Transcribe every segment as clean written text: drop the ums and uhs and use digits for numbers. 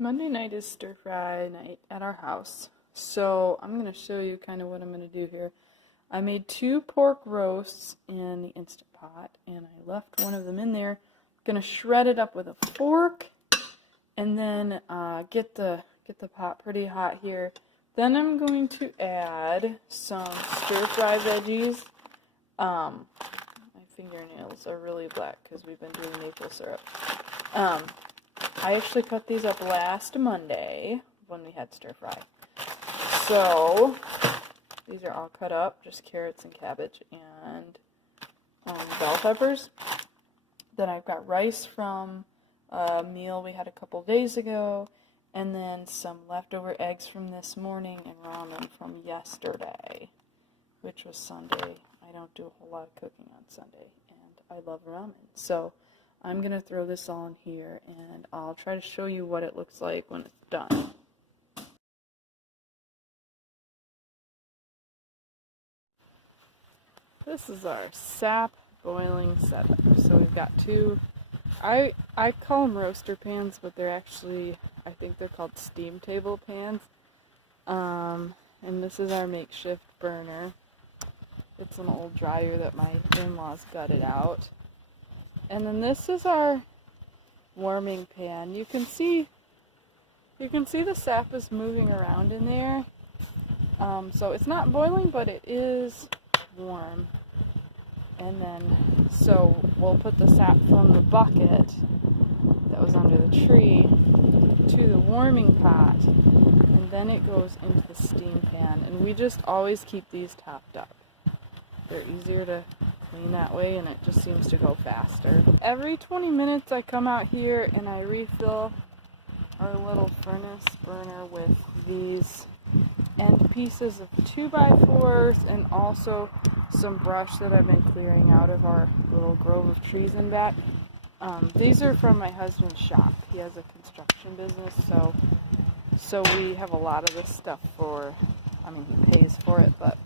Monday night is stir fry night at our house. So I'm going to show you kind of what I'm going to do here. I made 2 pork roasts in the Instant Pot and I left one of them in there. I'm going to shred it up with a fork and then get the pot pretty hot here. Then I'm going to add some stir fry veggies. My fingernails are really black because we've been doing maple syrup. I actually cut these up last Monday when we had stir fry. So these are all cut up, just carrots and cabbage and bell peppers. Then I've got rice from a meal we had a couple days ago, and then some leftover eggs from this morning and ramen from yesterday, which was Sunday. I don't do a whole lot of cooking on Sunday, and I love ramen. So I'm going to throw this all in here, and I'll try to show you what it looks like when it's done. This is our sap boiling setup. So we've got 2, I call them roaster pans, but they're actually, I think they're called steam table pans. And this is our makeshift burner. It's an old dryer that my in-laws gutted out. And then this is our warming pan. You can see the sap is moving around in there. So it's not boiling, but it is warm. And then, so we'll put the sap from the bucket that was under the tree to the warming pot, and then it goes into the steam pan. And we just always keep these topped up. They're easier to clean that way, and it just seems to go faster. Every 20 minutes I come out here and I refill our little furnace burner with these end pieces of 2x4s and also some brush that I've been clearing out of our little grove of trees in back. These are from my husband's shop. He has a construction business, so we have a lot of this stuff he pays for it, but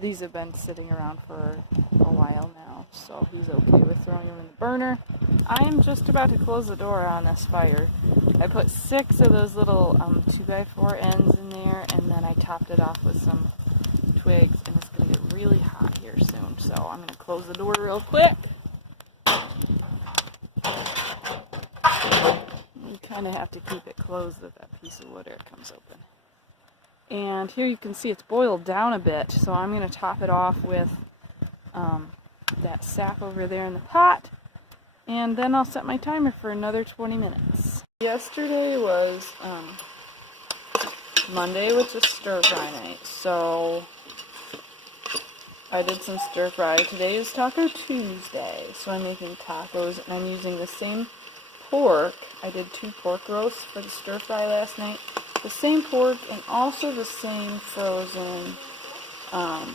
these have been sitting around for a while now, so he's okay with throwing them in the burner. I am just about to close the door on this fire. I put 6 of those little 2x4 ends in there, and then I topped it off with some twigs, and it's going to get really hot here soon, so I'm going to close the door real quick. You kind of have to keep it closed with that piece of wood or it comes open. And here you can see it's boiled down a bit, so I'm going to top it off with that sap over there in the pot, and then I'll set my timer for another 20 minutes. Yesterday was Monday, which is stir fry night, so I did some stir fry. Today is Taco Tuesday, so I'm making tacos, and I'm using the same pork. I did 2 pork roasts for the stir fry last night. The same pork and also the same frozen, I'm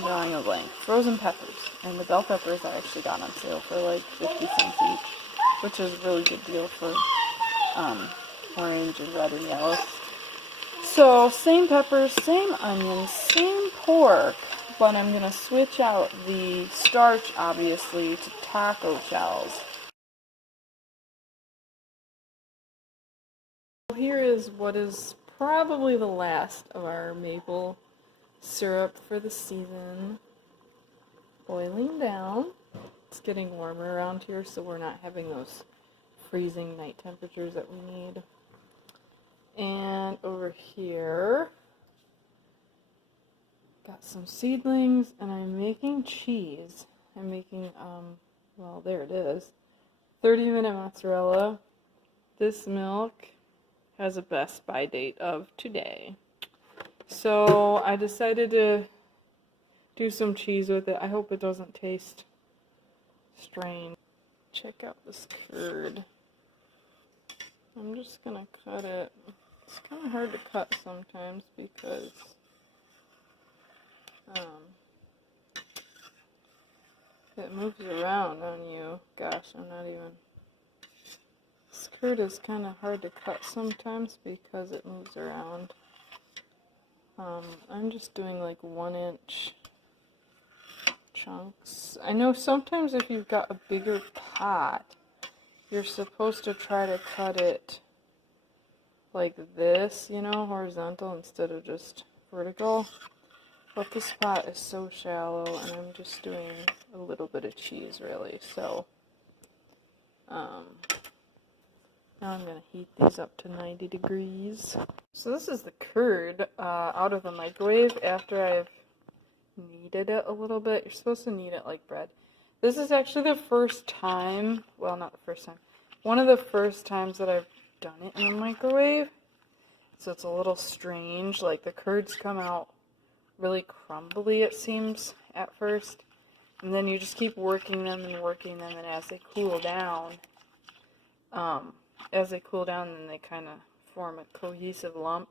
drawing a blank, frozen peppers. And the bell peppers I actually got on sale for like 50 cents each, which is a really good deal for orange and red and yellow. So same peppers, same onions, same pork, but I'm going to switch out the starch obviously to taco shells. Here is what is probably the last of our maple syrup for the season. Boiling down. It's getting warmer around here, so we're not having those freezing night temperatures that we need. And over here, got some seedlings, and I'm making cheese. I'm making, well, there it is, 30-minute mozzarella. This milk has a best by date of today. So I decided to do some cheese with it. I hope it doesn't taste strange. Check out this curd. I'm just gonna cut it. It's kind of hard to cut sometimes because it moves around on you. Gosh, I'm not even... This curd is kind of hard to cut sometimes because it moves around. I'm just doing like 1-inch chunks. I know sometimes if you've got a bigger pot, you're supposed to try to cut it like this, you know, horizontal instead of just vertical. But this pot is so shallow, and I'm just doing a little bit of cheese, really. So, now I'm going to heat these up to 90 degrees. So this is the curd out of the microwave after I've kneaded it a little bit. You're supposed to knead it like bread. This is actually the first time, well, not the first time, one of the first times that I've done it in the microwave. So it's a little strange. Like, the curds come out really crumbly, it seems, at first. And then you just keep working them, and as they cool down, then they kind of form a cohesive lump.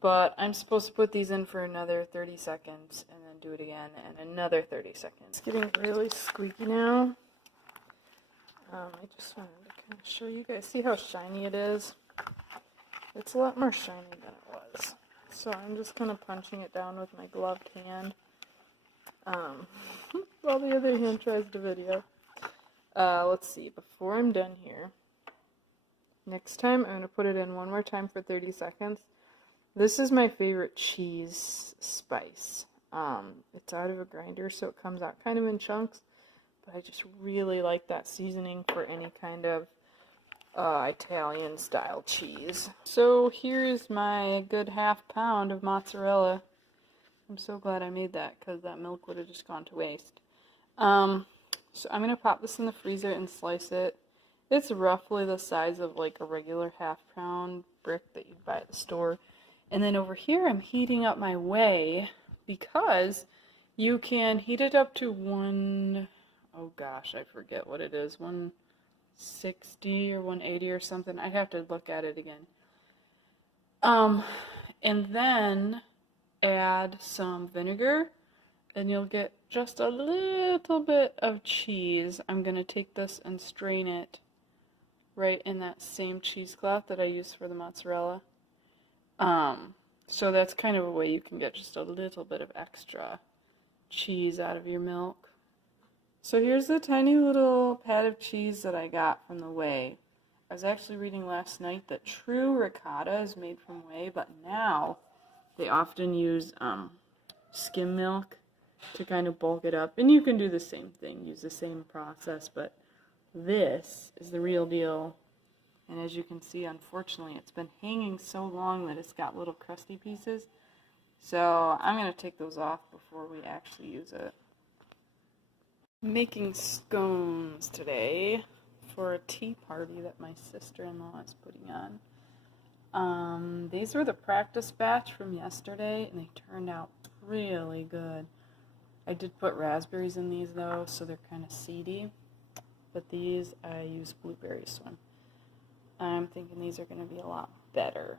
But I'm supposed to put these in for another 30 seconds, and then do it again, and another 30 seconds. It's getting really squeaky now. I just wanted to kind of show you guys. See how shiny it is? It's a lot more shiny than it was. So I'm just kind of punching it down with my gloved hand, while the other hand tries to video. Let's see, before I'm done here, next time I'm going to put it in one more time for 30 seconds. This is my favorite cheese spice. It's out of a grinder, so it comes out kind of in chunks, but I just really like that seasoning for any kind of Italian style cheese. So here's my good half pound of mozzarella. I'm so glad I made that, because that milk would have just gone to waste. So I'm going to pop this in the freezer and slice it. It's roughly the size of like a regular half pound brick that you'd buy at the store. And then over here I'm heating up my whey, because you can heat it up to oh gosh, I forget what it is, 160 or 180 or something. I have to look at it again. And then add some vinegar, and you'll get just a little bit of cheese. I'm going to take this and strain it right in that same cheesecloth that I used for the mozzarella. So that's kind of a way you can get just a little bit of extra cheese out of your milk. So here's the tiny little pad of cheese that I got from the whey. I was actually reading last night that true ricotta is made from whey, but now they often use skim milk to kind of bulk it up. And you can do the same thing, use the same process, but this is the real deal. And as you can see, unfortunately, it's been hanging so long that it's got little crusty pieces. So I'm going to take those off before we actually use it. Making scones today for a tea party that my sister-in-law is putting on. These were the practice batch from yesterday, and they turned out really good. I did put raspberries in these though, so they're kind of seedy. But these, I use blueberry swim. I'm thinking these are going to be a lot better.